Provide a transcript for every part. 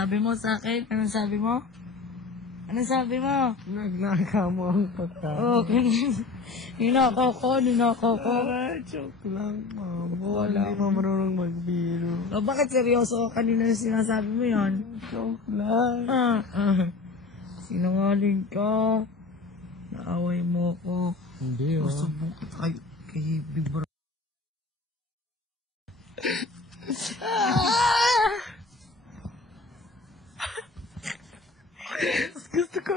Sabi mo sa akin? Anong sabi mo? Anong sabi mo? Nagnaka mo ang pagkain. Okay. Ninakaw ko. Joke lang, mamo. Wala. Hindi mo marunong magbiro. O, bakit seryoso? Kanina yung sinasabi mo yun? Joke lang. Sinungaling ka. Naaway mo ko. Hindi, Gusto mo kay Big Bro. Gusto ko.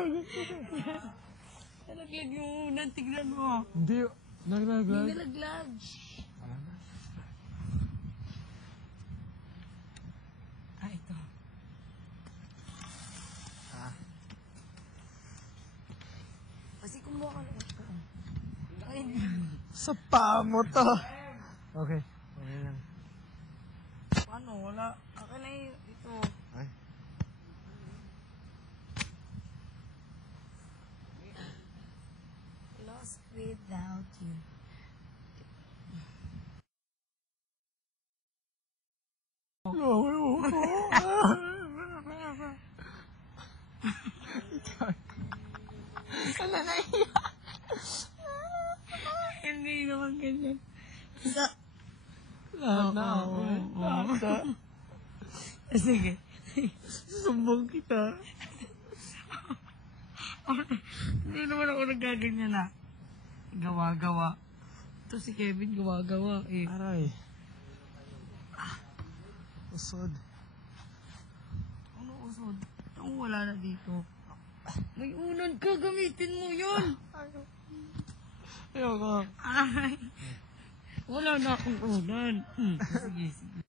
Nalaglag yung unang, tignan mo. Hindi, naglaglag. Hindi nalaglag. Ito. Kasi kumuha ka na ito. Sa paa mo to. Okay. Okay lang. Paano? Wala. Akin na ito. Ay. Lost without you. Ano na iya? Hindi naman ganyan. Isa. Lahat na ako. Lahat. Sige. Sumbong kita. Hindi naman ako nagaganyan na. Gawa-gawa. Ito si Kevin gawa-gawa eh. Aray. Usod. Ano usod? Ang wala na dito. May unan ka, gamitin mo yun. Ayoko. Ay. Wala na akong unan. Sige, sige.